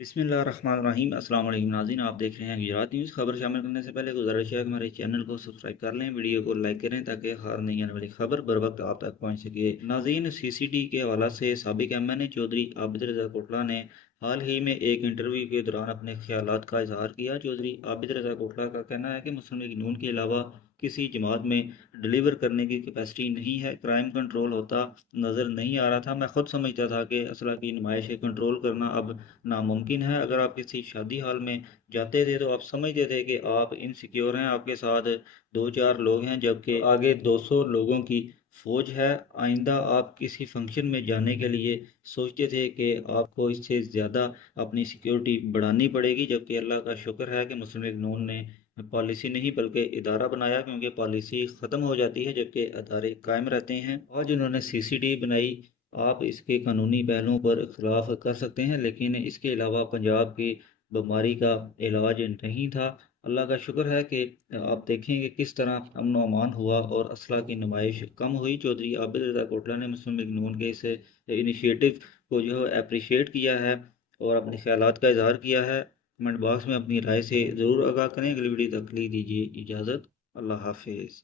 बिस्मिल्लाहिर्रहमानिर्रहीम। अस्सलाम वालेकुम नाज़रीन, आप देख रहे हैं गुजरात न्यूज़। खबर शामिल करने से पहले गुजारिश है कि हमारे चैनल को सब्सक्राइब कर लें, वीडियो को लाइक करें ताकि हर नई आने वाली खबर बर वक्त आप तक पहुंच सके। नाज़रीन, सीसीडी के हवाले से साबिक एमएनए चौधरी आबिद रज़ा कोटला ने हाल ही में एक इंटरव्यू के दौरान अपने ख्यालात का इजहार किया। चौधरी आबिद रज़ा कोटला का कहना है कि मुस्लिम लीग नून के अलावा किसी जमात में डिलीवर करने की कैपेसिटी नहीं है। क्राइम कंट्रोल होता नज़र नहीं आ रहा था। मैं खुद समझता था कि असला की नुमाइश कंट्रोल करना अब नामुमकिन है। अगर आप किसी शादी हाल में जाते थे तो आप समझते थे कि आप इनसिक्योर हैं, आपके साथ दो चार लोग हैं जबकि आगे 200 लोगों की फौज है। आइंदा आप किसी फंक्शन में जाने के लिए सोचते थे कि आपको इससे ज़्यादा अपनी सिक्योरिटी बढ़ानी पड़ेगी, जबकि अल्लाह का शुक्र है कि मुस्लिम लीग नून ने पॉलिसी नहीं बल्कि इदारा बनाया, क्योंकि पॉलिसी ख़त्म हो जाती है जबकि अदारे कायम रहते हैं। आज उन्होंने सीसीडी बनाई। आप इसके कानूनी पहलुओं पर इख्तलाफ कर सकते हैं, लेकिन इसके अलावा पंजाब की बीमारी का इलाज नहीं था। अल्लाह का शुक्र है कि आप देखें कि किस तरह अमन व अमान हुआ और असला की नुमाइश कम हुई। चौधरी आबिद रज़ा कोटला ने मुस्लिम लीग नून के इस इनिशिएटिव को जो है अप्रिशिएट किया है और अपने ख्यालात का इजहार किया है। कमेंट बॉक्स में अपनी राय से ज़रूर आगाह करें। अगली वीडियो तक ली दीजिए इजाज़त। अल्लाह हाफिज़।